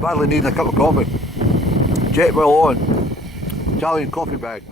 Badly needing a cup of coffee. Jet well on. Italian coffee bag.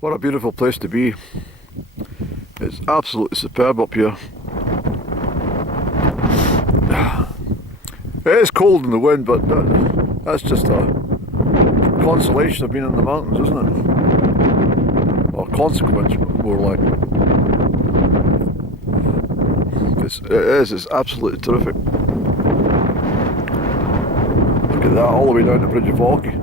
What a beautiful place to be. It's absolutely superb up here. It is cold in the wind, but that's just a consolation of being in the mountains, isn't it? Or consequence, more like. It's absolutely terrific. Look at that, all the way down the Bridge of Hawkey.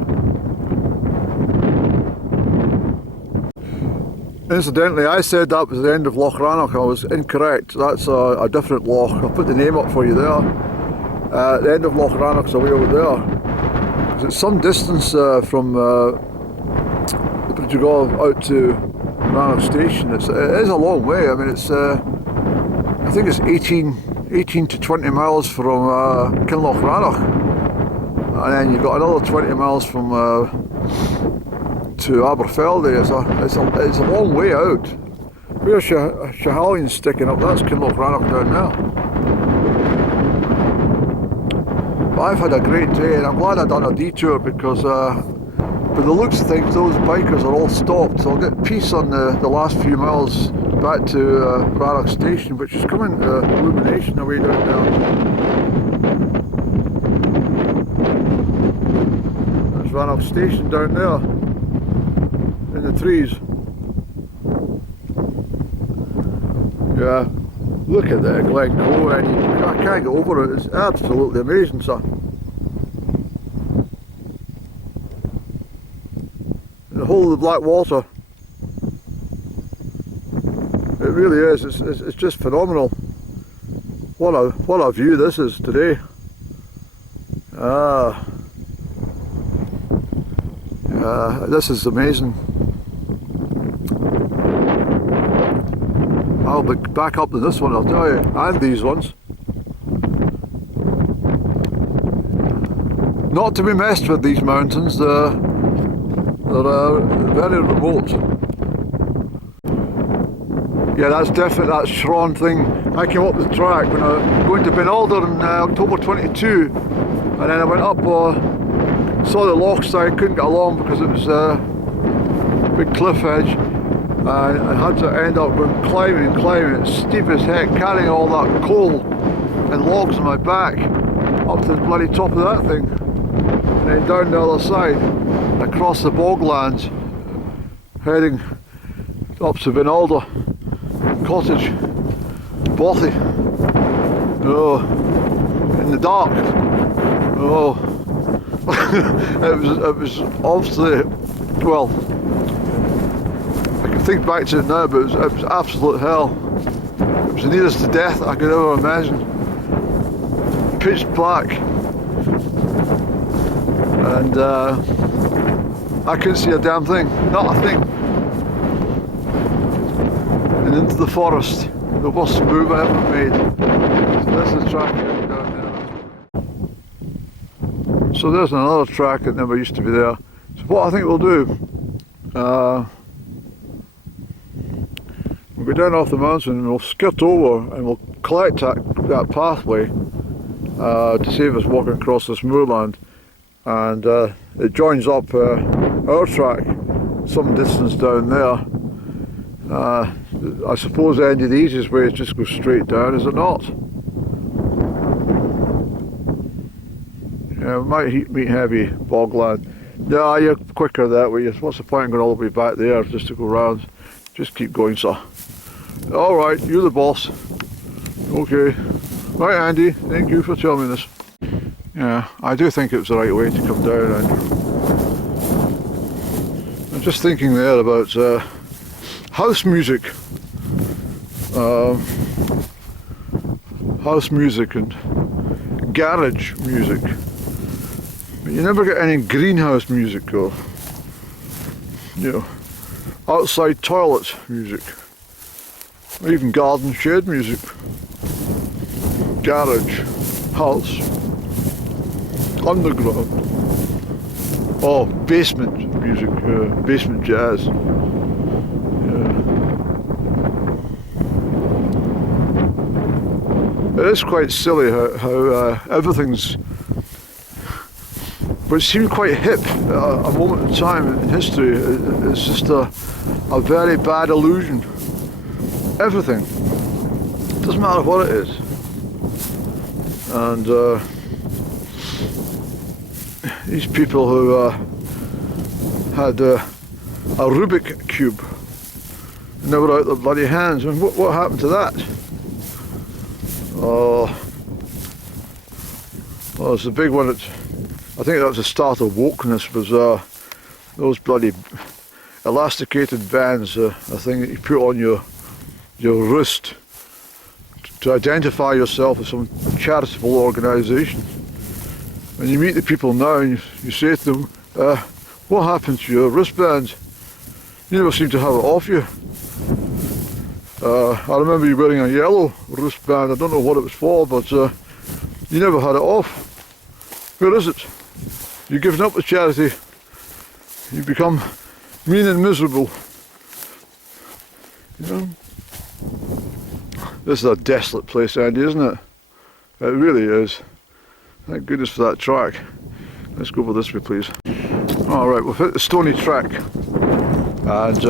Incidentally, I said that was the end of Loch Rannoch. I was incorrect. That's a different loch. I'll put the name up for you there. The end of Loch Rannoch's away over there. It's some distance from the Bridge of Hawkey out to Rannoch Station. It is a long way. I mean, it's I think it's 18 to 20 miles from Kinloch Rannoch, and then you've got another 20 miles from to Aberfeldy. It's a long way out. Where's Schiehallion sticking up? That's Kinloch Rannoch down there. But I've had a great day, and I'm glad I've done a detour because by the looks of things, those bikers are all stopped. So I'll get peace on the last few miles back to Rannoch Station, which is coming to illumination away down there. There's Rannoch Station down there in the trees. Yeah, look at that Glencoe, and I can't get over it. It's absolutely amazing, sir. The whole of the black water. It really is. It's just phenomenal. What a view this is today. This is amazing. I'll be back up to this one, I'll tell you, and these ones. Not to be messed with, these mountains. They're very remote. Yeah, that's definitely that Shron thing. I came up the track when I was going to Ben Alder in October 22, and then I went up, saw the loch side, couldn't get along because it was a big cliff edge. I had to end up going climbing, it's steep as heck, carrying all that coal and logs on my back up to the bloody top of that thing, and then down the other side, across the boglands, heading up to Ben Alder Cottage, Bothy. Oh, in the dark. Oh, it was obviously, well, I can think back to it now, but it was absolute hell. It was the nearest to death I could ever imagine. Pitch black, and I couldn't see a damn thing, not a thing. And into the forest, the worst move I ever made. So that's the track down there. So there's another track that never used to be there. So what I think we'll do, we'll go down off the mountain and we'll skirt over and we'll collect that pathway to save us walking across this moorland, and it joins up our track some distance down there. I suppose the easiest way is just go straight down, is it not? Yeah, we might meet heavy bogland. No, you're quicker that way. What's the point in going all the way back there just to go round? Just keep going, sir. Alright, you're the boss. Okay. Right, Andy, thank you for telling me this. Yeah, I do think it was the right way to come down, Andrew. I'm just thinking there about house music. House music and garage music. But you never get any greenhouse music or, you know, outside toilet music. Or even garden shed music. Garage, house, underground. Oh, basement music, basement jazz. It is quite silly how everything's, which seemed quite hip at a moment in time in history, it's just a very bad illusion. Everything. Doesn't matter what it is. And these people who had a Rubik cube and they were out their bloody hands. I mean, what happened to that? Oh, well, it's a big one. I think that was the start of wokeness, was those bloody elasticated bands, a thing that you put on your wrist to identify yourself as some charitable organisation. When you meet the people now and you say to them, what happened to your wristbands? You never seem to have it off you. I remember you wearing a yellow wristband. I don't know what it was for, but you never had it off. Where is it? You've given up the charity. You become mean and miserable. You know? This is a desolate place, Andy, isn't it? It really is. Thank goodness for that track. Let's go over this way, please. Alright, we've hit the stony track and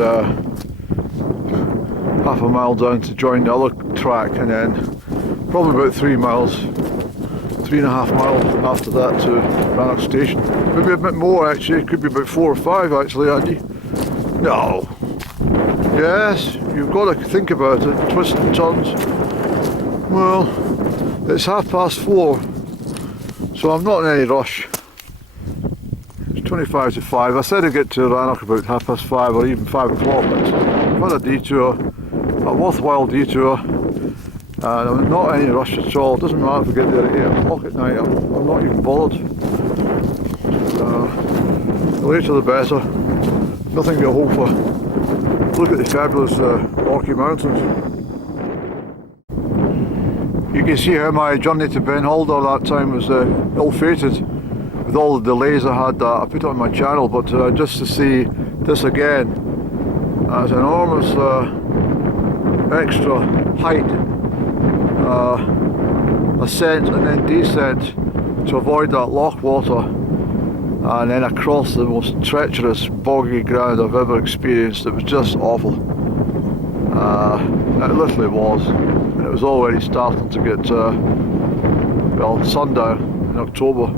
half a mile down to join the other track, and then probably about 3.5 miles after that to Rannoch station. Maybe a bit more actually, it could be about 4 or 5 actually, Andy. No. Yes, you've got to think about it, twists and turns. Well, it's 4:30, so I'm not in any rush. It's 25 to 5. I said I'd get to Rannoch about 5:30 or even 5 o'clock, but I've had a detour, a worthwhile detour, and I'm not in any rush at all. It doesn't matter if I get there at 8 o'clock at night, I'm not even bothered. The later the better, nothing to hope for. Look at the fabulous Rocky Mountains. You can see how my journey to Ben Halder that time was ill-fated with all the delays I had. I put it on my channel, but just to see this again, as enormous extra height, ascent and then descent to avoid that loch water, and then across the most treacherous boggy ground I've ever experienced. It was just awful. It literally was, and it was already starting to get well, sundown in October.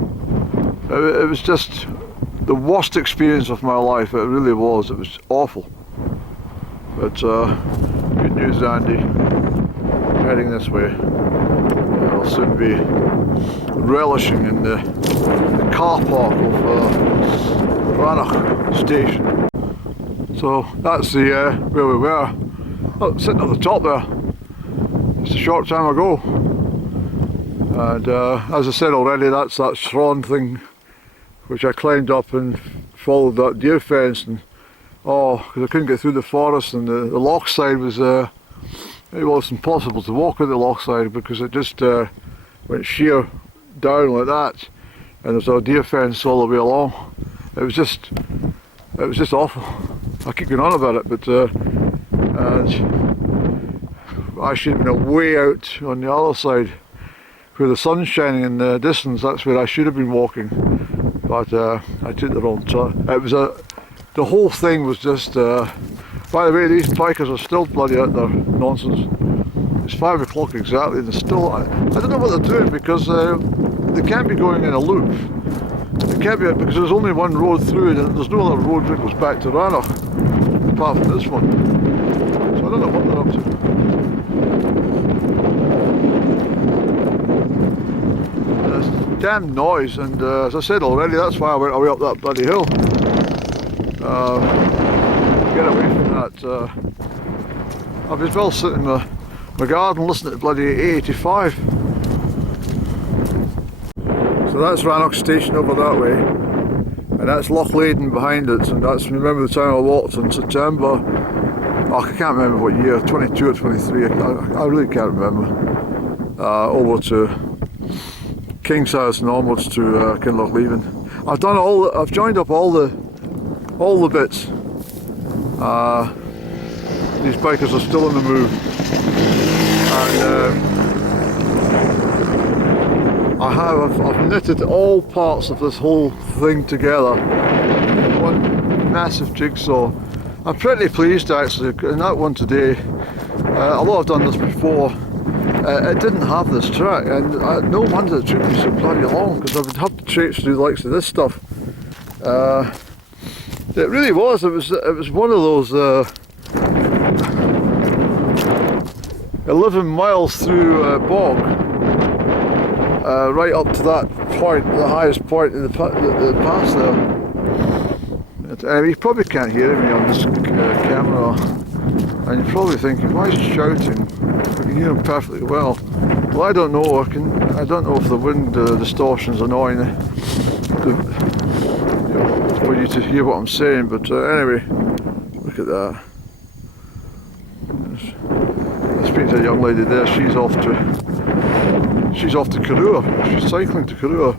It was just the worst experience of my life. It really was. It was awful. But good news, Andy. Heading this way. I'll soon be relishing in the car park of Rannoch station. So that's the where we were. Oh, sitting at the top there. Just a short time ago. And as I said already, that's that Shron thing, which I climbed up and followed that deer fence, and because I couldn't get through the forest, and the loch side was it was impossible to walk at the loch side because it just went sheer down like that, and there's a deer fence all the way along. It was just awful. I keep going on about it, but and I should have been way out on the other side where the sun's shining in the distance. That's where I should have been walking, but I took the wrong turn. It was the whole thing was just. By the way, these bikers are still bloody out there nonsense. It's 5 o'clock exactly, and they're still. I don't know what they're doing, because they can't be going in a loop. It can't be, because there's only one road through, and there's no other road that goes back to Rannoch apart from this one. So I don't know what they're up to. There's damn noise, and as I said already, that's why I went away up that bloody hill. Get away from that. I've as well sit in my garden listening to bloody 85. So that's Rannoch station over that way, and that's Loch Leyden behind it, and that's, remember the time I walked in September, I can't remember what year, 22 or 23, I really can't remember, over to King's House and onwards to Loch Leyden. I've joined up all the bits. These bikers are still on the move, and I've knitted all parts of this whole thing together. One massive jigsaw. I'm pretty pleased actually, in that one today, although I've done this before, it didn't have this track, and no wonder it took me so bloody long, because I would have to traipse through the likes of this stuff. It really was, it was one of those 11 miles through bog, right up to that point, the highest point in the pass there. You probably can't hear me on this camera, and you're probably thinking, why is he shouting? I can hear him perfectly well. Well, I don't know. I don't know if the wind distortion's annoying for you to hear what I'm saying. But anyway, look at that. I speak to a young lady there. She's off to Corrour. She's cycling to Corrour.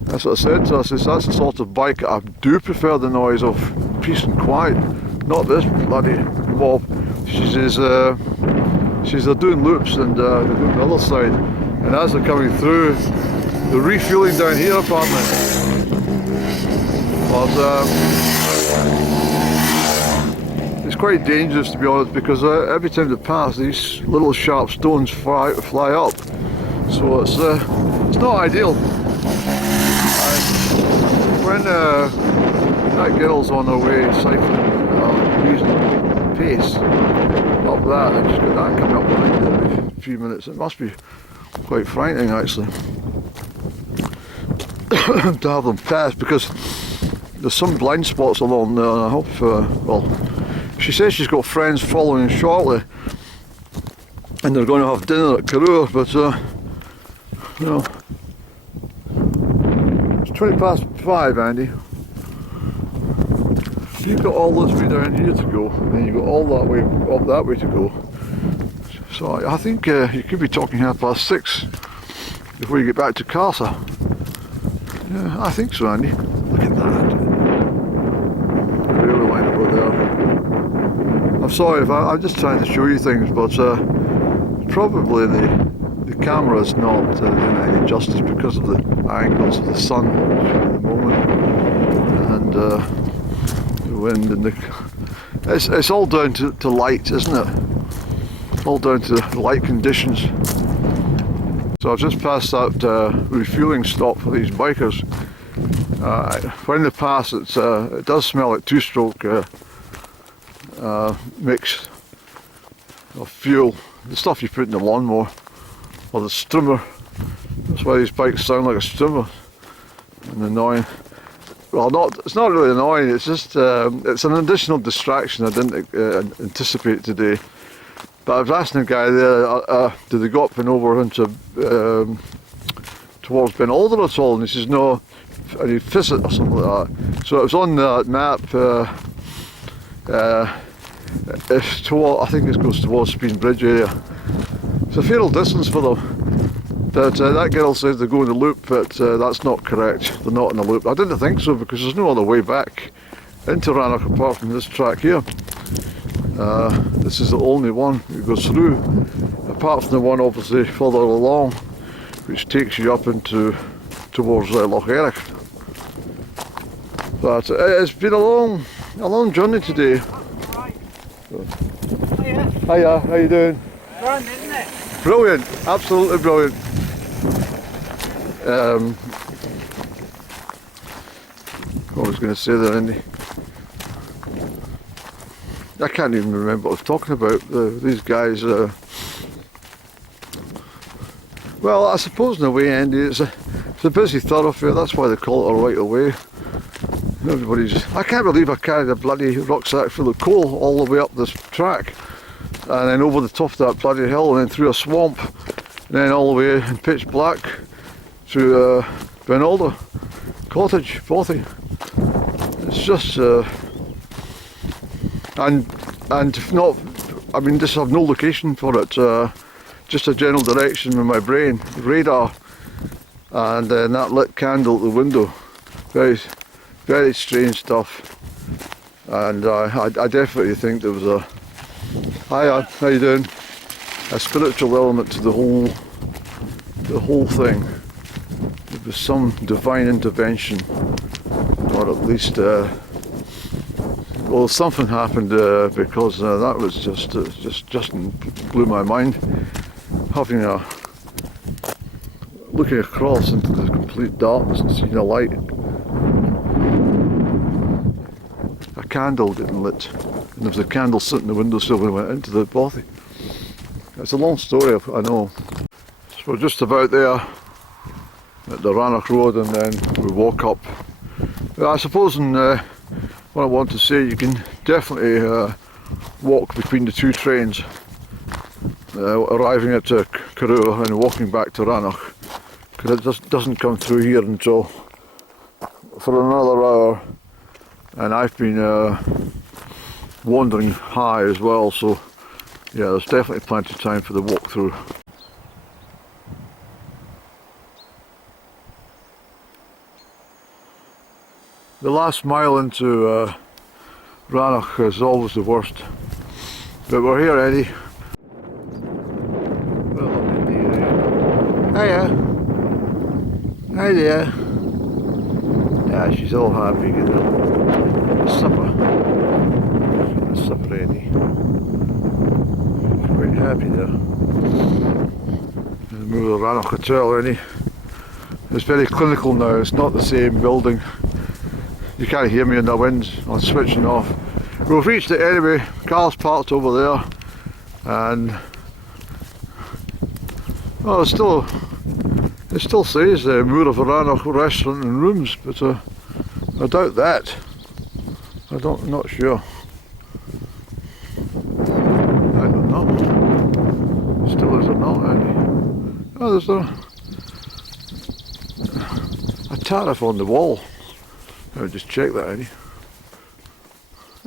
That's what I said to her. I says, that's the sort of bike I do prefer the noise of, peace and quiet, not this bloody mob. She says, they're doing loops and they're going the other side, and as they're coming through, they're refueling down here apparently. But it's quite dangerous, to be honest, because every time they pass, these little sharp stones fly up, so it's not ideal. When that girl's on her way cycling using pace up that, and she's got that coming up behind her every few minutes, it must be quite frightening actually to have them pass, because there's some blind spots along there, and I hope, well, she says she's got friends following shortly and they're going to have dinner at Corrour, but you know, it's 5:20, Andy. You've got all this way down here to go, and then you've got all that way up that way to go. So I think you could be talking 6:30 before you get back to Casa. Yeah, I think so, Andy. Look at that. The railway line over there. I'm sorry if I'm just trying to show you things, but probably the camera's not doing any justice because of the angles of the sun at the moment, and the wind, and it's all down to light, isn't it? All down to light conditions. So I've just passed that refueling stop for these bikers. When they pass, it does smell like two-stroke mix of fuel, the stuff you put in the lawnmower or the strimmer. That's why these bikes sound like a strimmer and annoying. Well, it's not really annoying, it's just it's an additional distraction I didn't anticipate today. But I was asking the guy there, did they go up and over into towards Ben Alder at all, and he says no, I need Fisset or something like that. So it was on that map, it's toward, I think it goes towards Speen Bridge area. It's a fair old distance for them. But that girl says they go in the loop, but that's not correct. They're not in the loop. I didn't think so, because there's no other way back into Rannoch apart from this track here. This is the only one that goes through, apart from the one obviously further along, which takes you up into towards Loch Erich. But it's been a long journey today. Hiya, how you doing? Fun, isn't it? Brilliant, absolutely brilliant. What was going to say there, Andy? I can't even remember what I was talking about. These guys. Well, I suppose in a way, Andy, it's a busy thoroughfare. That's why they call it a right of way. Everybody's. I can't believe I carried a bloody rucksack full of coal all the way up this track, and then over the top of that bloody hill, and then through a swamp, and then all the way in pitch black through Ben Alder Cottage, Bothy. It's just. And if not, I mean, just have no location for it, just a general direction with my brain, radar, and then that lit candle at the window. Very, very strange stuff. And I definitely think there was a, hiya, how you doing? A spiritual element to the whole thing. was some divine intervention, or at least, well, something happened because that was just blew my mind. Having looking across into the complete darkness and seeing a light, a candle getting lit, and there was a candle sitting in the windowsill when I went into the bothy. It's a long story, I know. So we're just about there at the Rannoch Road, and then we walk up. I suppose what I want to say, you can definitely walk between the two trains, arriving at Corrour and walking back to Rannoch, because it doesn't come through here until for another hour, and I've been wandering high as well, so yeah, there's definitely plenty of time for the walk through. The last mile into Rannoch is always the worst, but we're here, Eddie. Well, I'm in the area. Hiya. Hi there. Yeah, she's all happy getting the supper. The supper ready. Quite happy there. And move the Rannoch Hotel, Eddie. It's very clinical now, it's not the same building. You can't hear me in the wind, I'm switching off. We've reached it anyway, car's parked over there, and well, it still says Moor of Rannoch restaurant and rooms, but I doubt that. I'm not sure. I don't know. Still is or not, Andy? Oh, there's a tariff on the wall. I'll just check that, Eddie.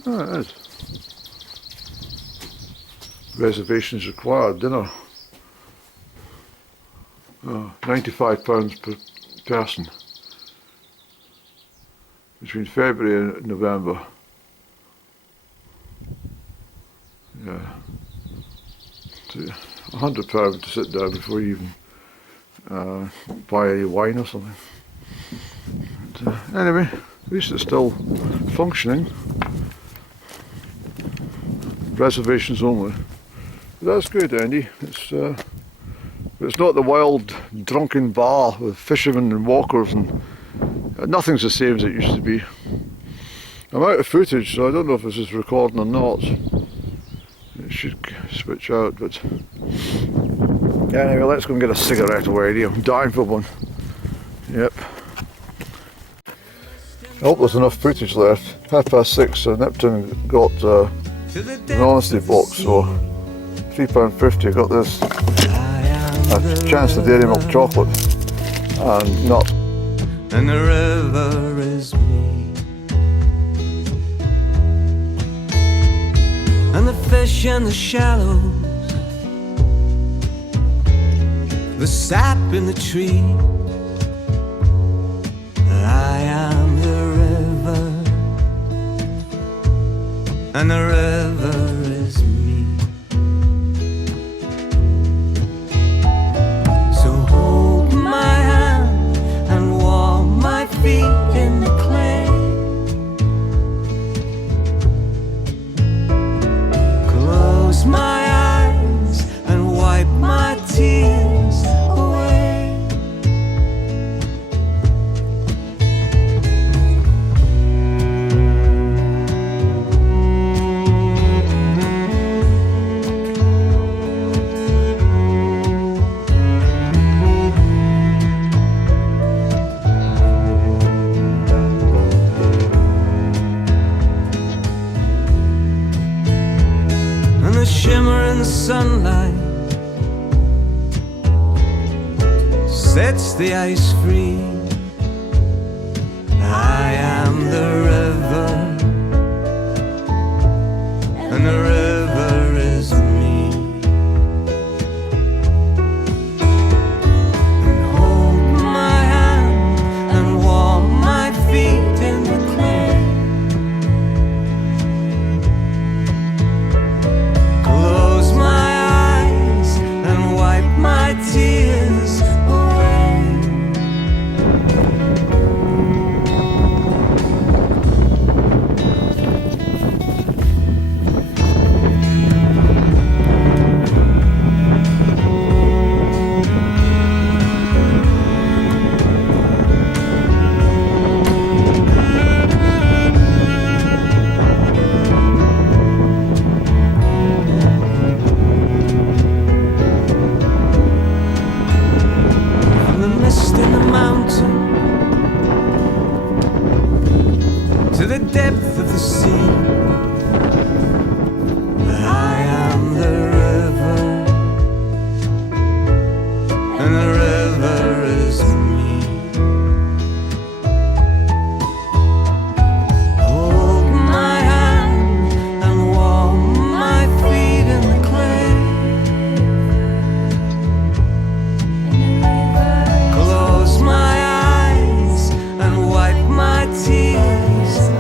Oh, it is. Reservations required, dinner. Oh, £95 per person. Between February and November. Yeah. £100 to sit down before you even buy any wine or something. But, anyway. At least it's still functioning. Reservations only. But that's good, Andy. It's not the wild drunken bar with fishermen and walkers, and nothing's the same as it used to be. I'm out of footage, so I don't know if this is recording or not. It should switch out, but anyway, let's go and get a cigarette away. I'm dying for one. Yep. I hope there's enough footage left. 6:30, so Neptune got an honesty box, so £3.50. I got this, a chance of dairy milk chocolate and nuts. And the river is me, and the fish in the shallows, the sap in the tree. I am the river, and the river is me. So hold my hand and warm my feet in the clay. Close my eyes and wipe my tears away. Shimmer in the sunlight sets the ice free. I am the river, and the river is me. And hold my hand and warm my feet in the clay. Close my eyes and wipe my tears away. eyes.